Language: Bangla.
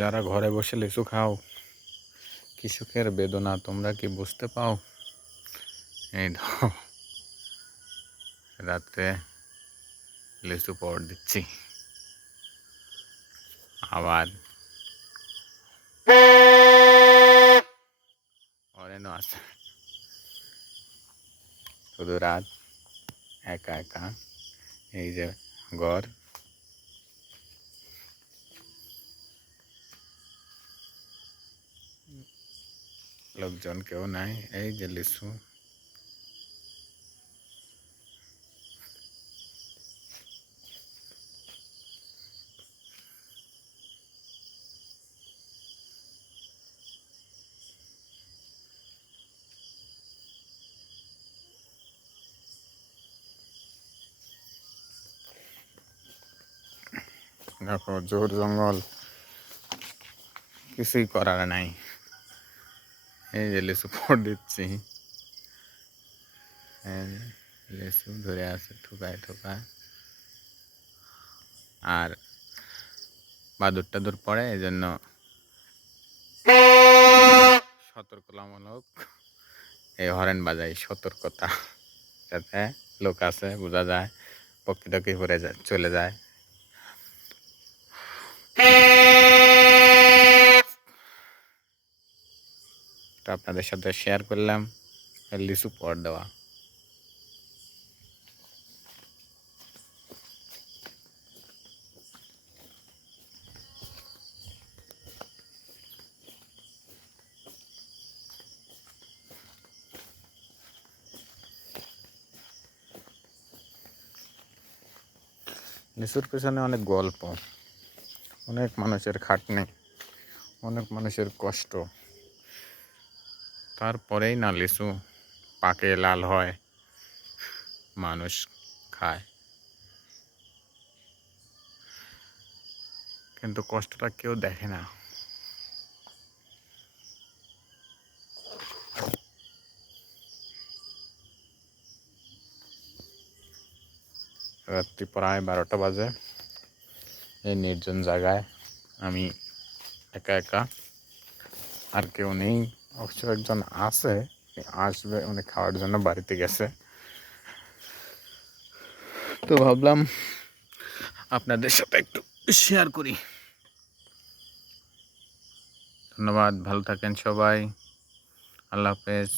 যারা ঘরে বসে লিচু খাও, কৃষকের বেদনা তোমরা কি বুঝতে পাও? এই রাত্রে লিচু পড় দিচ্ছি, আবার অরেনও আছে। শুধু রাত একা একা, এই যে ঘর, লোকজন কেউ নাই। এই যে লিচু, দেখো জোর জঙ্গল, কিছুই করার নাই। এই যে লিচু পড় দিচ্ছি, লিচু ধরে আছে ঠোকায় ঠোকায়, আর বাদুর টাদুর পড়ে, এই জন্য সতর্কতামূলক এই হরেন বাজাই, সতর্কতা, যাতে লোক আছে বোঝা যায়, পক্ষী টক্ষী পড়ে যায়, চলে যায়। তো আপনাদের সাথে শেয়ার করলাম লিচু পড় দেওয়া। লিচুর পেছনে অনেক গল্প, অনেক মানুষের খাটনি, অনেক মানুষের কষ্ট, তারপরেই না লিচু পাকে, লাল হয়, মানুষ খায়। কিন্তু কষ্টটা কেউ দেখে না। রাত্রি প্রায় 12টা বাজে, এই নির্জন জায়গায় আমি একা একা, আর কেউ নেই। অবশ্য একজন আছে, আসবে, উনি খাওয়ার জন্য বাড়িতে গেছে। তো ভাবলাম আপনাদের সাথে একটু শেয়ার করি। ধন্যবাদ, ভালো থাকেন সবাই, আল্লাহ হাফেজ।